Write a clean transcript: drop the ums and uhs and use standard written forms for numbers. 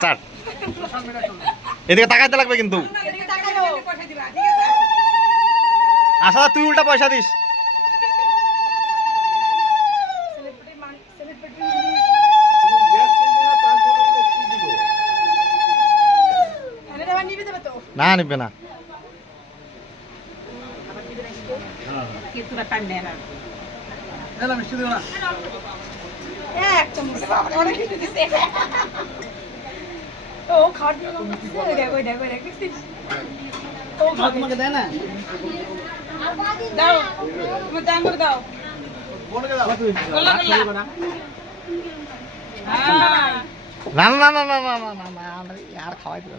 Start. এদিকে তাকাইতে লাগবে কিন্তু। আশা তুই উল্টা পয়সা দিস। না নিবে না। না না না না না না না না আর খাওয়াই দিল।